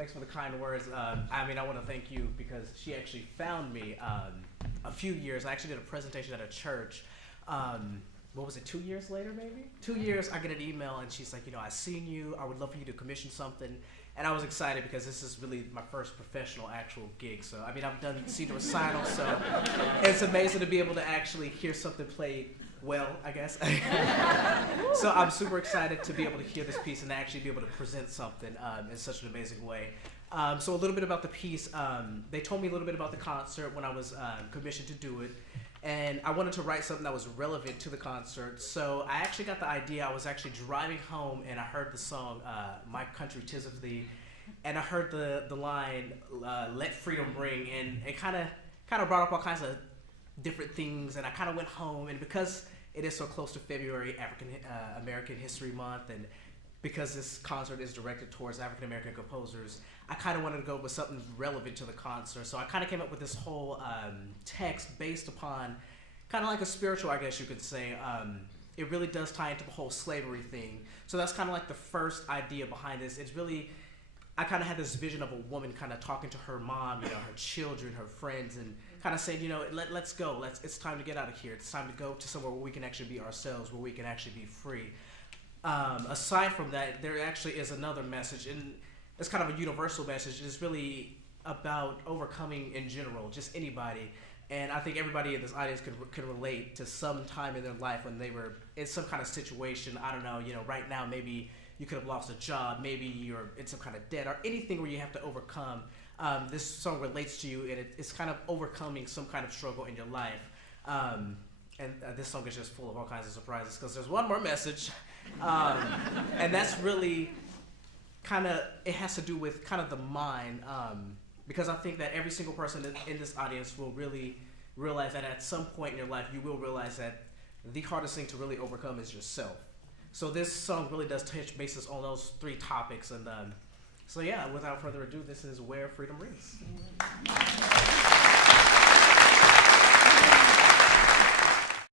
thanks for the kind words. I mean, I want to thank you because she actually found me a few years. I actually did a presentation at a church. What was it, 2 years later, maybe? 2 years, I get an email, and she's like, you know, I seen you. I would love for you to commission something. And I was excited because this is really my first professional actual gig. So, I mean, I've done senior recital, so it's amazing to be able to actually hear something played well, I guess. So I'm super excited to be able to hear this piece and to actually be able to present something in such an amazing way. So a little bit about the piece. They told me a little bit about the concert when I was commissioned to do it. And I wanted to write something that was relevant to the concert. So I actually got the idea. I was actually driving home and I heard the song, My Country 'Tis of Thee. And I heard the line, let freedom ring. And it kind of brought up all kinds of different things. And I kind of went home. And because it is so close to February, African American History Month, and because this concert is directed towards African American composers, I kind of wanted to go with something relevant to the concert. So I kind of came up with this whole text based upon kind of like a spiritual, I guess you could say. It really does tie into the whole slavery thing. So that's kind of like the first idea behind this. It's really, I kind of had this vision of a woman kind of talking to her mom, you know, her children, her friends, and kind of saying, you know, let's go. It's time to get out of here. It's time to go to somewhere where we can actually be ourselves, where we can actually be free. Aside from that, there actually is another message, and it's kind of a universal message. It's really about overcoming in general, just anybody. And I think everybody in this audience could relate to some time in their life when they were in some kind of situation. I don't know, you know, right now maybe you could have lost a job, maybe you're in some kind of debt, or anything where you have to overcome. This song relates to you, and it's kind of overcoming some kind of struggle in your life. And this song is just full of all kinds of surprises because there's one more message. And that's really kind of, it has to do with kind of the mind, because I think that every single person in this audience will really realize that at some point in your life you will realize that the hardest thing to really overcome is yourself. So this song really does touch bases on those three topics, and so yeah, without further ado, this is Where Freedom Rings.